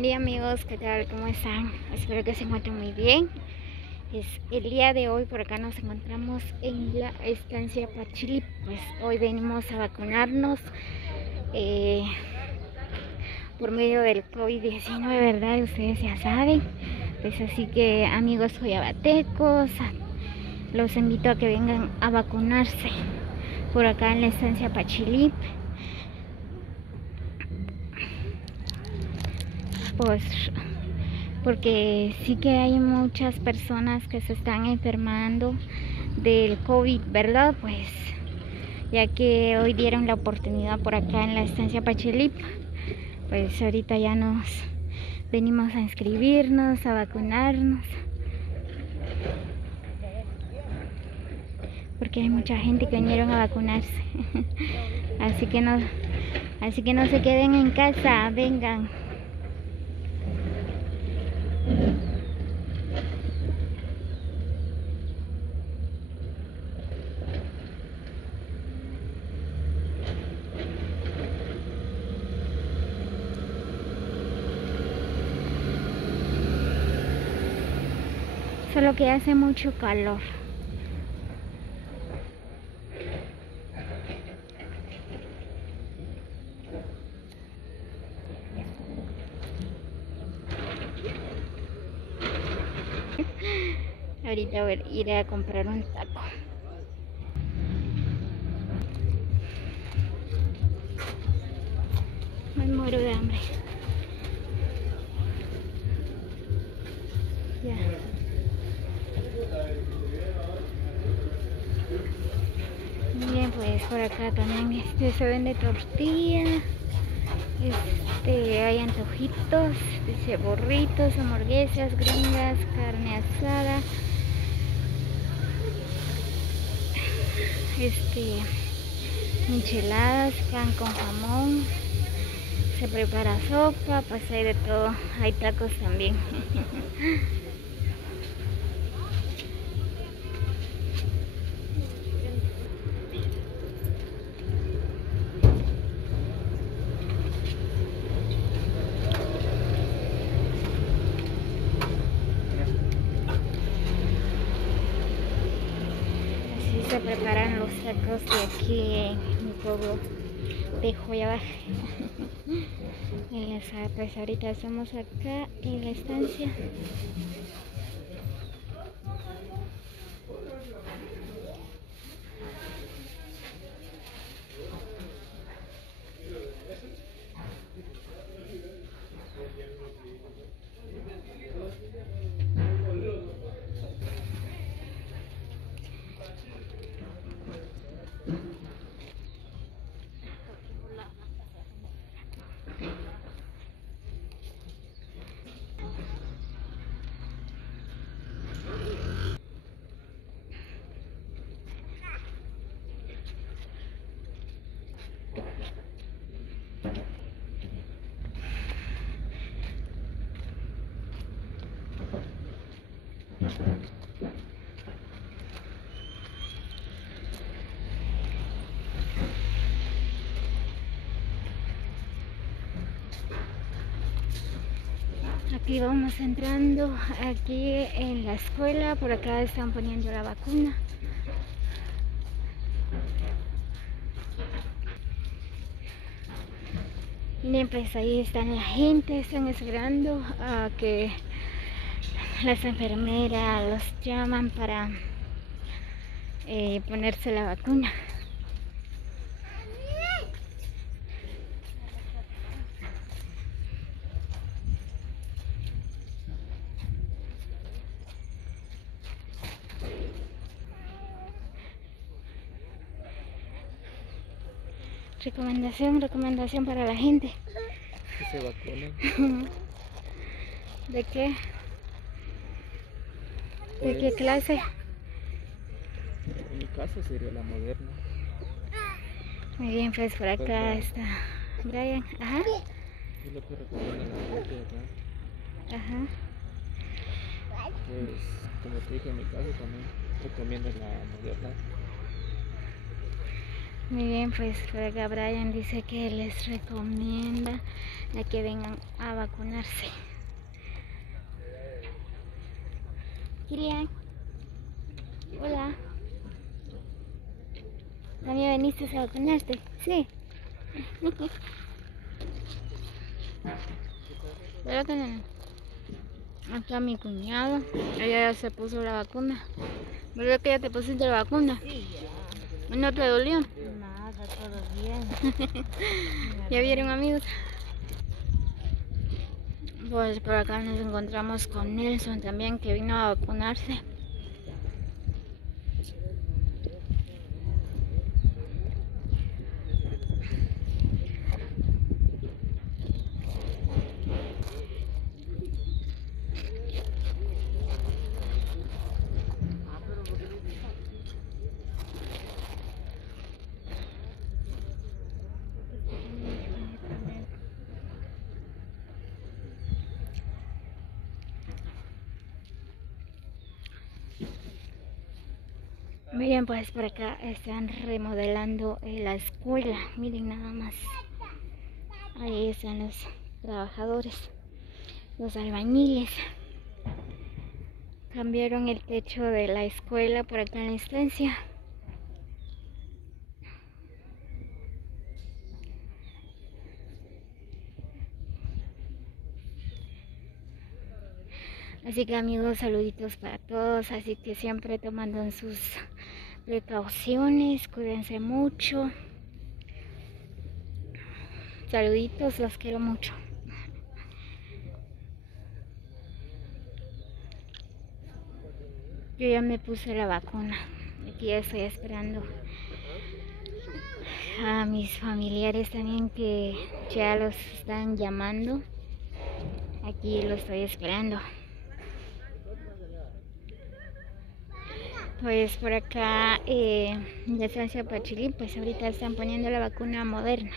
Buen día amigos, ¿qué tal? ¿Cómo están? Espero que se encuentren muy bien. El día de hoy por acá nos encontramos en la estancia Pachilip. Pues hoy venimos a vacunarnos por medio del COVID-19, ¿verdad? Ustedes ya saben. Pues así que amigos joyabatecos, los invito a que vengan a vacunarse por acá en la estancia Pachilip. Pues porque sí que hay muchas personas que se están enfermando del COVID, ¿verdad? Pues ya que hoy dieron la oportunidad por acá en la estancia Pachilip, pues ahorita ya nos venimos a inscribirnos, a vacunarnos, porque hay mucha gente que vinieron a vacunarse. así que no se queden en casa, vengan. Solo que hace mucho calor. Ahorita voy a ir a comprar un taco. Me muero de hambre. Ya. Bien, pues por acá también se vende tortilla. Hay antojitos, dice burritos, hamburguesas, gringas, carne asada. Enchiladas, pan con jamón. Se prepara sopa, pues hay de todo. Hay tacos también. Se preparan los tacos de aquí en mi pueblo de Joyabaj. Pues ahorita estamos acá en la estancia. Aquí vamos entrando aquí en la escuela. Por acá están poniendo la vacuna. Bien, pues ahí están la gente, están esperando a que las enfermeras los llaman para ponerse la vacuna. Recomendación para la gente. Que se vacunen. ¿De qué? Pues, ¿De qué clase? En mi caso sería la Moderna. Muy bien, pues por acá está Brian. Ajá. Es lo que recomiendan la gente acá. Ajá. Pues como te dije, en mi caso también recomiendo la Moderna. Muy bien, pues por acá Brian dice que les recomienda a que vengan a vacunarse. Kilian, hola. ¿También viniste a vacunarte? Sí. ¿Verdad que no? Acá mi cuñado, ella ya se puso la vacuna. ¿Verdad que ya te pusiste la vacuna? Sí, ya. ¿No te dolió? Nada, todo bien. ¿Ya vieron, amigos? Pues por acá nos encontramos con Nelson también, que vino a vacunarse. Miren, pues por acá están remodelando la escuela. Miren nada más. Ahí están los trabajadores, los albañiles. Cambiaron el techo de la escuela por acá en la estancia. Así que amigos, saluditos para todos. Así que siempre tomando sus precauciones, cuídense mucho. Saluditos, los quiero mucho. Yo ya me puse la vacuna. Aquí ya estoy esperando a mis familiares también, que ya los están llamando. Aquí lo estoy esperando. Pues por acá de Estancia Pachilí, pues ahorita están poniendo la vacuna Moderna.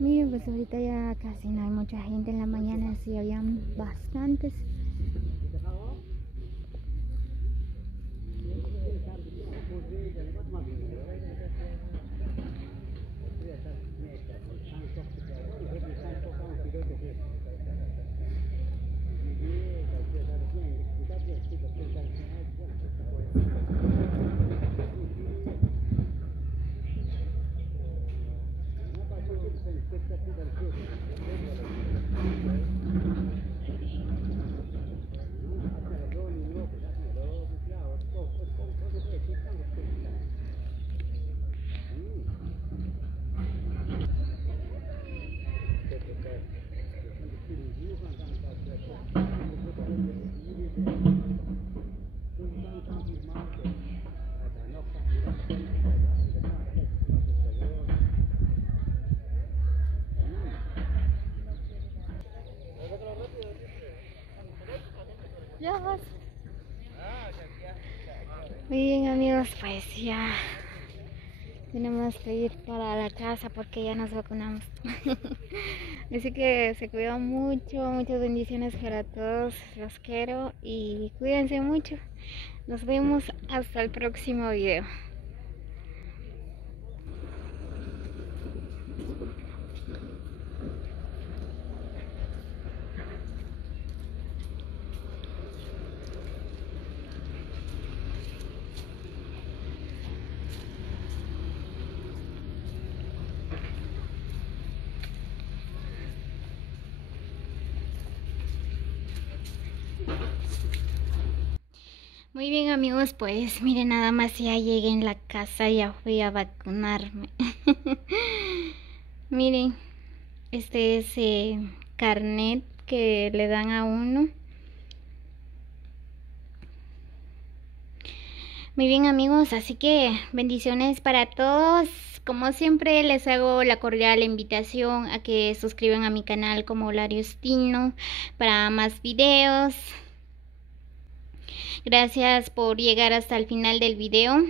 Miren, pues ahorita ya casi no hay mucha gente. En la mañana sí habían bastantes. Muy bien amigos, pues ya tenemos que ir para la casa porque ya nos vacunamos. Así que se cuidan mucho, muchas bendiciones para todos, los quiero y cuídense mucho. Nos vemos hasta el próximo video. Muy bien amigos, pues miren, nada más ya llegué en la casa, ya fui a vacunarme. Miren, este es carnet que le dan a uno. Muy bien amigos, así que bendiciones para todos. Como siempre les hago la cordial invitación a que suscriban a mi canal como Lariostino para más videos. Gracias por llegar hasta el final del video.